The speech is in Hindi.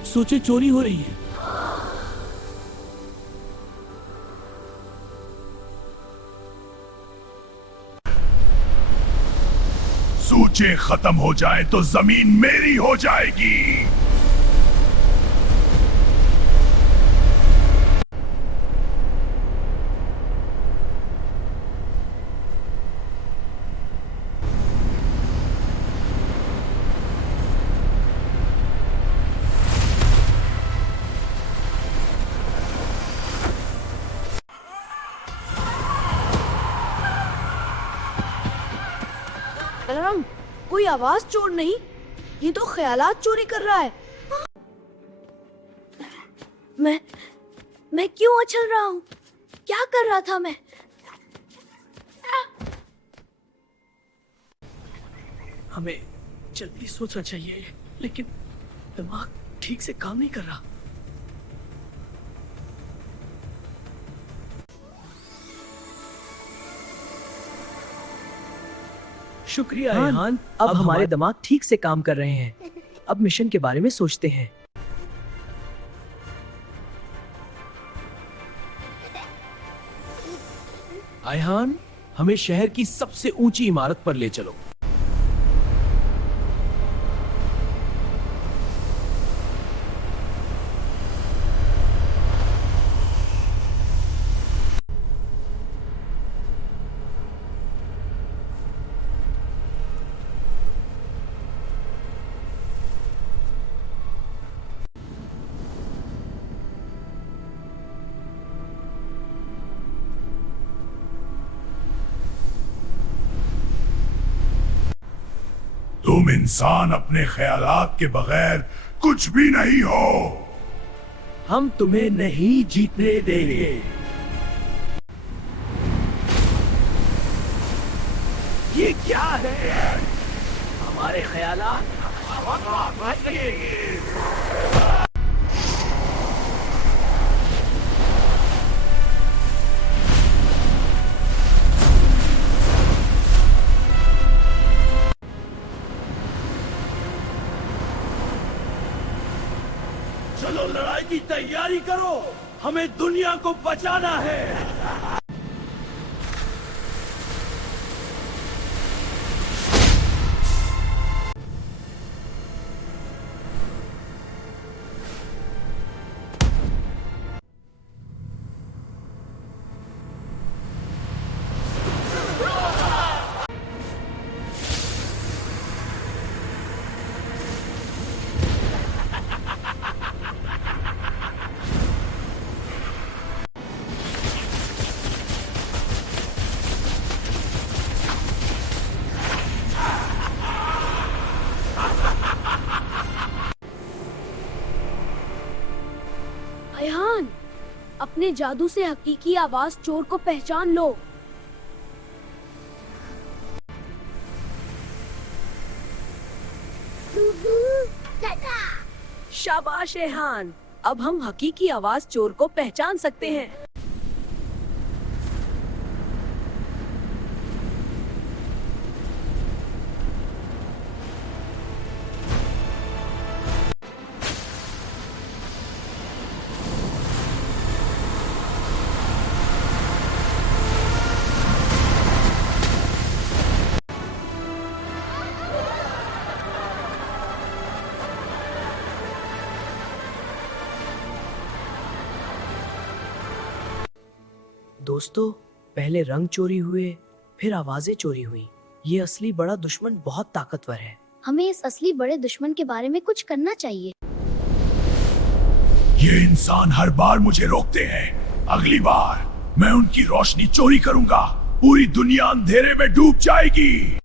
कुछ सोचे चोरी हो रही है। सूचे खत्म हो जाए तो जमीन मेरी हो जाएगी। बलराम, कोई आवाज चोर नहीं, ये तो ख्यालात चोरी कर रहा है। मैं क्यों उछल रहा हूँ? क्या कर रहा था मैं? हमें जल्दी सोचना चाहिए, लेकिन दिमाग ठीक से काम नहीं कर रहा। शुक्रिया रेहान, अब हमारे दिमाग ठीक से काम कर रहे हैं। अब मिशन के बारे में सोचते हैं। आयहान, हमें शहर की सबसे ऊंची इमारत पर ले चलो। तुम इंसान अपने ख्यालात के बगैर कुछ भी नहीं हो। हम तुम्हें नहीं जीतने देंगे। ये क्या है? हमारे ख्यालात चलो, लड़ाई की तैयारी करो। हमें दुनिया को बचाना है। अयहान, अपने जादू से हकीकी आवाज चोर को पहचान लो। शाबाश रेहान, अब हम हकीकी आवाज चोर को पहचान सकते हैं। दोस्तों, पहले रंग चोरी हुए, फिर आवाजें चोरी हुई। ये असली बड़ा दुश्मन बहुत ताकतवर है। हमें इस असली बड़े दुश्मन के बारे में कुछ करना चाहिए। ये इंसान हर बार मुझे रोकते हैं। अगली बार मैं उनकी रोशनी चोरी करूंगा। पूरी दुनिया अंधेरे में डूब जाएगी।